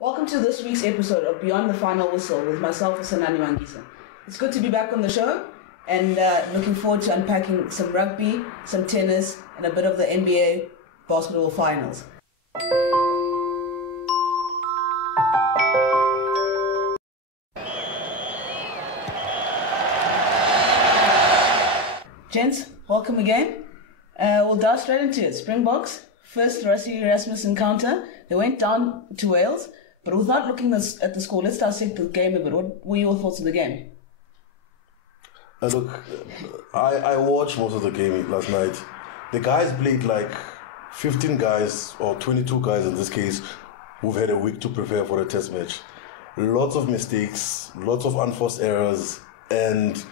Welcome to this week's episode of Beyond the Final Whistle with myself, Sanani Wangisa. It's good to be back on the show and looking forward to unpacking some rugby, some tennis, and a bit of the NBA basketball finals. Gents, welcome again. We'll dive straight into it. Springboks, first Rassie-Erasmus encounter. They went down to Wales, but without looking at the score, let's dissect the game a bit. What were your thoughts of the game? Look, I watched most of the game last night. The guys played like 15 guys, or 22 guys in this case, who've had a week to prepare for a test match. Lots of mistakes, lots of unforced errors, and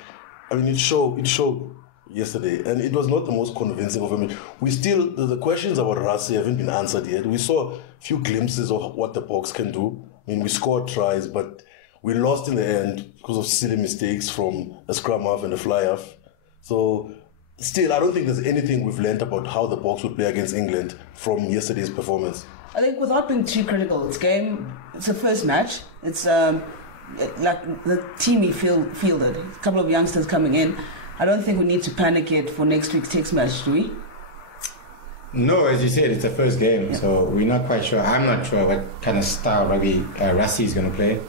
I mean, it showed yesterday, and it was not the most convincing of them. The questions about Rassie haven't been answered yet. We saw a few glimpses of what the Boks can do. I mean, we scored tries, but we lost in the end because of silly mistakes from a scrum half and a fly half. So, still, I don't think there's anything we've learned about how the Boks would play against England from yesterday's performance. I think without being too critical, it's a first match. It's like the team he fielded, a couple of youngsters coming in. I don't think we need to panic yet for next week's Tex match, do we? No, as you said, it's the first game, so we're not quite sure. I'm not sure what kind of style rugby Rassie is going to play.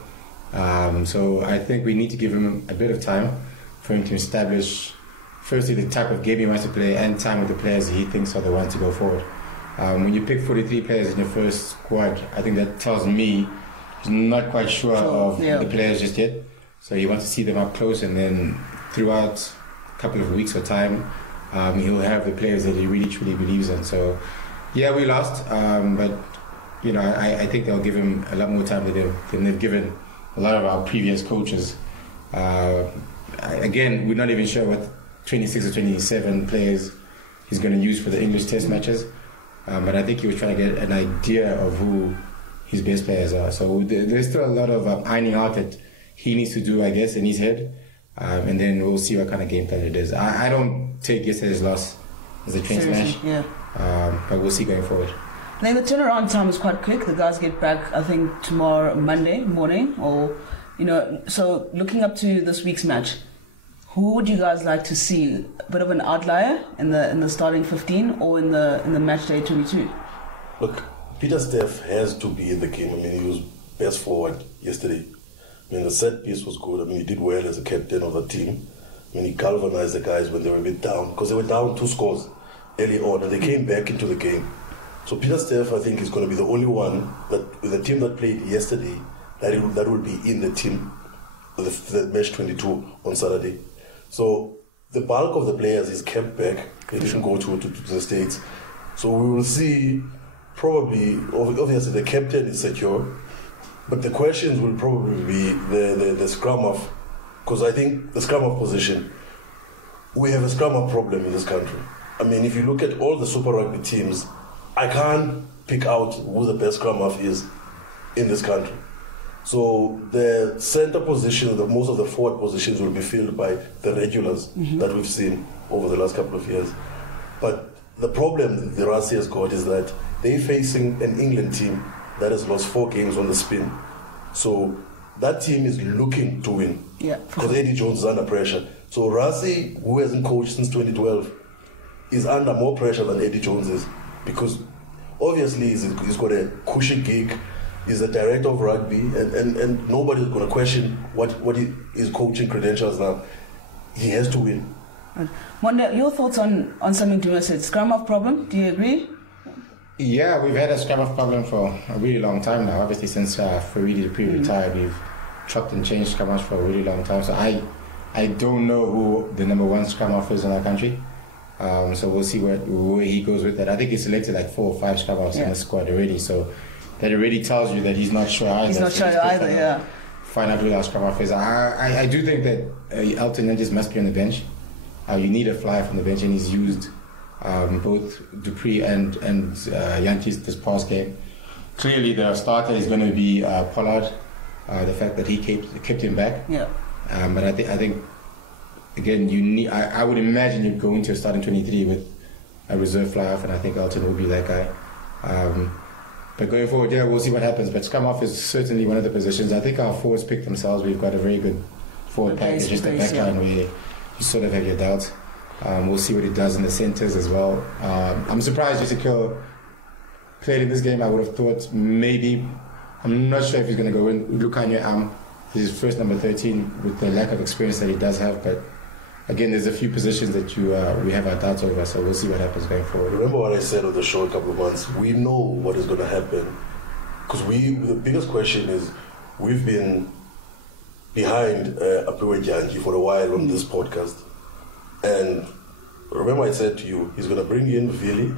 So I think we need to give him a bit of time for him to establish, firstly, the type of game he wants to play and time with the players he thinks are the ones to go forward. When you pick 43 players in your first squad, I think that tells me he's not quite sure of the players just yet. So he wants to see them up close, and then throughout couple of weeks or time, he'll have the players that he really truly believes in. So yeah, we lost, but you know, I think they'll give him a lot more time than they've given a lot of our previous coaches. Again, we're not even sure what 26 or 27 players he's going to use for the English test matches, but I think he was trying to get an idea of who his best players are. So there's still a lot of ironing out that he needs to do, I guess, in his head. And then we'll see what kind of game plan it is. I don't take yesterday's loss as a train smash, but we'll see going forward. I think the turnaround time is quite quick. The guys get back, I think, tomorrow, Monday morning, or So looking up to this week's match, who would you guys like to see? A bit of an outlier in the starting 15 or in the match day 22? Look, Peter Steff has to be in the game. I mean, he was best forward yesterday. I mean, the set piece was good. I mean, he did well as a captain of the team. I mean, he galvanized the guys when they were a bit down, because they were down 2 scores early on, and they came back into the game. So Peter Steff, I think, is going to be the only one that, with the team that played yesterday, that will be in the team, the match 22 on Saturday. So the bulk of the players is kept back. They didn't go to the States. So we will see, probably, obviously the captain is secure. But the questions will probably be the scrum off, because I think the scrum off position, we have a scrum off problem in this country. I mean, if you look at all the Super Rugby teams, I can't pick out who the best scrum off is in this country. So the center position, most of the forward positions will be filled by the regulars that we've seen over the last couple of years. But the problem the Rassie has got is that they're facing an England team that has lost 4 games on the spin. So that team is looking to win. Yeah. Because Eddie Jones is under pressure. So Rassie, who hasn't coached since 2012, is under more pressure than Eddie Jones is. Because obviously he's got a cushy gig. He's the director of rugby, and nobody's going to question what his coaching credentials now. He has to win. Wanda, your thoughts on something Duma said? Scrum off problem, do you agree? Yeah, we've had a scrum-off problem for a really long time now. Obviously, since Faridi Dupree retired, we've chopped and changed scrum-offs for a really long time. So I don't know who the number 1 scrum-off is in our country. So we'll see where he goes with that. I think he selected like 4 or 5 scrum-offs in the squad already. So that already tells you that he's not sure either. He's not sure either, yeah. Find out who our scrum-off is. I do think that Elton just must be on the bench. You need a flyer from the bench, and he's used both Dupree and Yankees this past game. Clearly, the starter is going to be Pollard. The fact that he kept him back. Yeah. But I think again, you need. I would imagine you'd go into a starting 23 with a reserve fly-off, and I think Elton will be that guy. But going forward, yeah, we'll see what happens. But scrum half is certainly one of the positions. I think our forwards pick themselves. We've got a very good forward pack. It's just the back line where you sort of have your doubts. We'll see what he does in the centres as well. I'm surprised Ezekiel played in this game. I would have thought maybe. I'm not sure if he's going to go in. Lukanya he's his first number 13 with the lack of experience that he does have. But again, there's a few positions that we have our doubts over. So we'll see what happens going forward. Remember what I said on the show a couple of months? We know what is going to happen. Because the biggest question is we've been behind Apiwe Janki for a while on this podcast. And remember I said to you, he's going to bring in Vili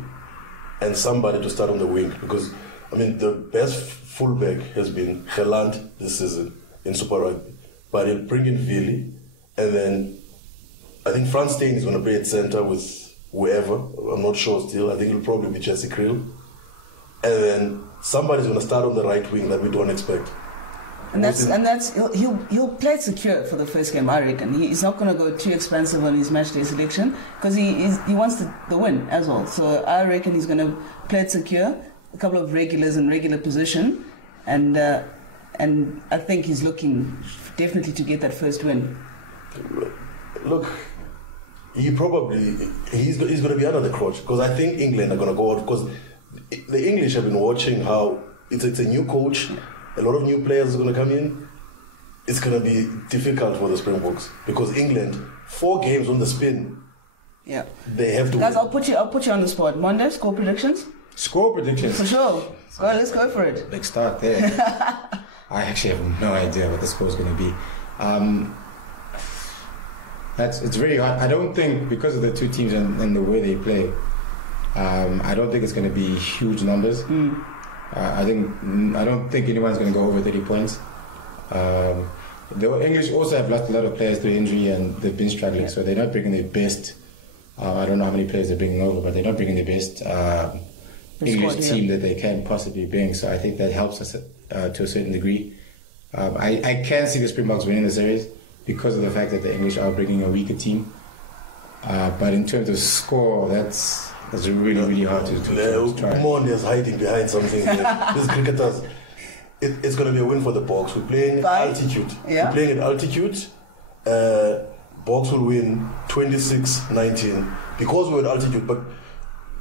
and somebody to start on the wing. Because, I mean, the best fullback has been Geland this season in Super Rugby. But he'll bring in Vili, and then I think Frans Steyn is going to play at centre with whoever. I'm not sure still. I think it'll probably be Jesse Kriel. And then somebody's going to start on the right wing that we don't expect. And he'll play it secure for the first game, I reckon. He's not going to go too expensive on his match day selection because he wants the win as well. So I reckon he's going to play it secure, a couple of regulars in regular position, and I think he's looking definitely to get that first win. Look, he's going to be under the crutch because I think England are going to go out because the English have been watching how it's a new coach. A lot of new players are going to come in. It's going to be difficult for the Springboks because England, 4 games on the spin. Yeah, they have to. Guys, I'll put you on the spot. Monday, score predictions. Score predictions for sure. Well, let's go for it. Big start there. I actually have no idea what the score is going to be. It's very hard. I don't think because of the two teams and the way they play, I don't think it's going to be huge numbers. I don't think anyone's going to go over 30 points. The English also have lost a lot of players through injury and they've been struggling, so they're not bringing their best. I don't know how many players they're bringing over, but they're not bringing their best English team that they can possibly bring. So I think that helps us to a certain degree. I can see the Springboks winning the series because of the fact that the English are bringing a weaker team. But in terms of score, that's really, really hard to try. Monde is hiding behind something. These cricketers, it's going to be a win for the Boks. We're playing altitude. Yeah. We're playing at altitude. Boks will win 26-19 because we're at altitude. But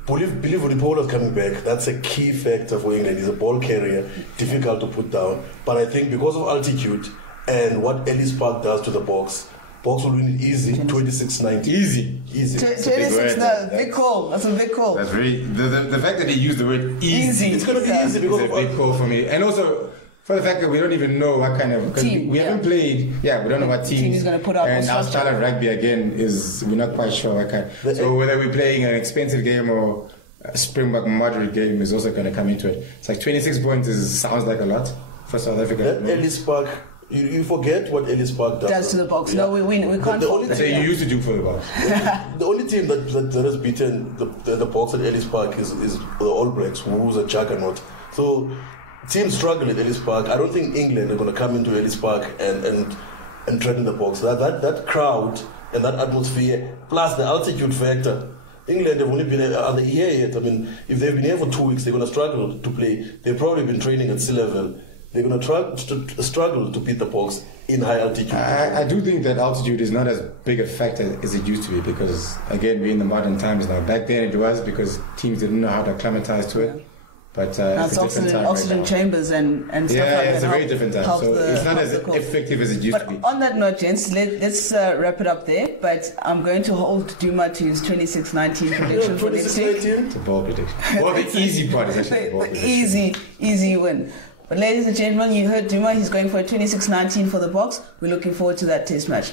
believe Ripolla's coming back. That's a key factor for England. He's a ball carrier, difficult to put down. But I think because of altitude and what Ellis Park does to the Boks will win it easy, 26-19. Easy. 26, big call. That's a big call. That's very the fact that he used the word easy. It's going to be easy because it's a big call for me. And also for the fact that we don't even know what kind of team. We haven't played. Yeah, we don't know what team is going to put out. And our style of rugby again we're not quite sure what kind. So whether we're playing an expensive game or a Springbok moderate game is also going to come into it. It's like 26 points sounds like a lot for South Africa. Ellis Park. You forget what Ellis Park does to the Boks. Yeah. No, we can't. That's what you used to do for the Boks. The only team that has beaten the Boks at Ellis Park is the All Blacks, who's a juggernaut. So teams struggle at Ellis Park. I don't think England are going to come into Ellis Park and threaten the Boks. That crowd and that atmosphere, plus the altitude factor. England have only been a year yet. I mean, if they've been here for 2 weeks, they're going to struggle to play. They've probably been training at sea level. They're going to struggle to beat the Boks in high altitude. I do think that altitude is not as big a factor as it used to be because, again, we're in the modern times now. Back then it was because teams didn't know how to acclimatize to it. But it's oxygen chambers and stuff like that. Yeah, it's a very different time. So it's not as effective as it used to be. On that note, gents, let's wrap it up there. But I'm going to hold Duma to his 26-19 prediction for next week. It's a ball prediction. Well, the easy part is actually the ball prediction. Easy win. But ladies and gentlemen, you heard Duma. He's going for a 26-19 for the Boks. We're looking forward to that test match.